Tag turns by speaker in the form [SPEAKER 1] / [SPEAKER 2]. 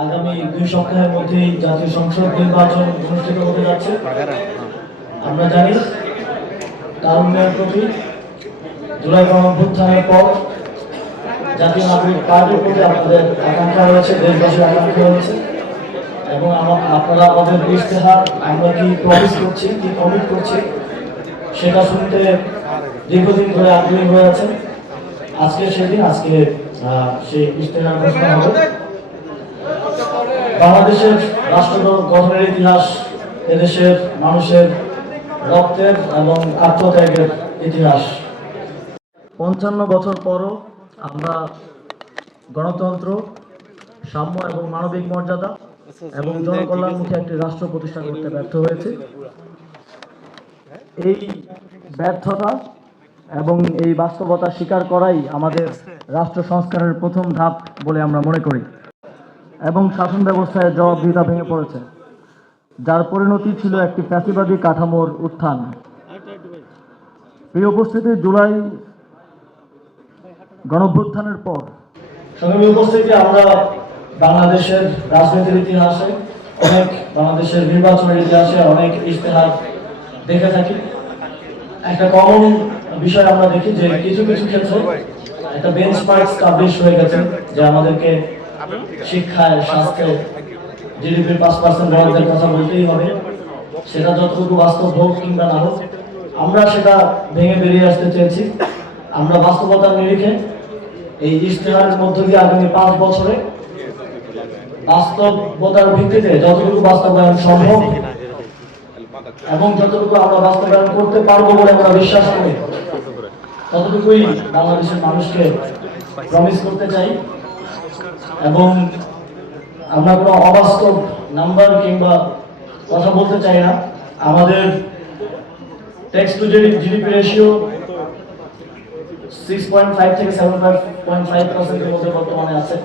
[SPEAKER 1] আগামী দুই সপ্তাহের মধ্যেই জাতীয় সংসদ নির্বাচন অনুষ্ঠিত হতে যাচ্ছে। আমরা জানি তারুণ্যের প্রতি জুলাই গণঅভ্যুত্থানের পর জাতীয় নাগরিক পার্টির প্রতি আপনাদের আকাঙ্ক্ষা রয়েছে, দেশবাসীর আকাঙ্ক্ষা রয়েছে। এবং আপনারা আমাদের ইশতেহার, আমরা কি প্রমিস করছি, কি কমিট করছি, সেটা শুনতে দীর্ঘদিন ধরে আগ্রহী হয়ে আছেন। আজকে সেদিন, আজকে সেই ইশতেহার ঘোষণা হবে। বাংলাদেশের রাষ্ট্র গঠনের ইতিহাস, এদেশের মানুষের রক্তের এবং আত্মত্যাগের ইতিহাস। পঞ্চান্ন বছর পরও আমরা গণতন্ত্র, সাম্য এবং মানবিক মর্যাদা এবং জনকল্যাণমুখী একটি রাষ্ট্র প্রতিষ্ঠা করতে ব্যর্থ হয়েছে। এই ব্যর্থতা এবং এই বাস্তবতা স্বীকার করাই আমাদের রাষ্ট্র সংস্কারের প্রথম ধাপ বলে আমরা মনে করি। এবং শাসন ব্যবস্থায় জবাবদিহিতা ভেঙে পড়েছে, যার পরিণতি ছিল একটি ফ্যাসিবাদী কাঠামোর উত্থান। এই উপস্থিতি জুলাই গণভ্যুত্থানের পর। উপস্থিতি আমরা বাংলাদেশের রাজনীতির ইতিহাসে, অনেক বাংলাদেশের নির্বাচনের ইতিহাসে অনেক ইশতেহার দেখে থাকি। একটা কমন বিষয় আমরা দেখি যে কিছু কিছু ক্ষেত্রে একটা বেঞ্চ মার্ক হয়ে গেছে যে আমাদেরকে শিক্ষায় স্বাস্থ্যে জিডিপির পাঁচ পার্সেন্ট বরাদ্দের কথা বলতেই হবে। সেটা যতটুকু বাস্তব হোক কিংবা না হোক আমরা সেটা ভেঙে বেরিয়ে আসতে চেয়েছি। আমরা বাস্তবতার নিরিখে এই ইশতেহারের মধ্য দিয়ে আগামী পাঁচ বছরে বাস্তবতার ভিত্তিতে যতটুকু বাস্তবায়ন সম্ভব এবং যতটুকু আমরা বাস্তবায়ন করতে পারব বলে আমরা বিশ্বাস করি ততটুকুই বাংলাদেশের মানুষকে প্রমিস করতে চাই। এবং আমরা কোনো অবাস্তব নাম্বার কিংবা কথা বলতে চাই না। আমাদের tax to GDP ratio six point five থেকে সেভেন পয়েন্ট ফাইভ পার্সেন্টের মধ্যে বর্তমানে আছে।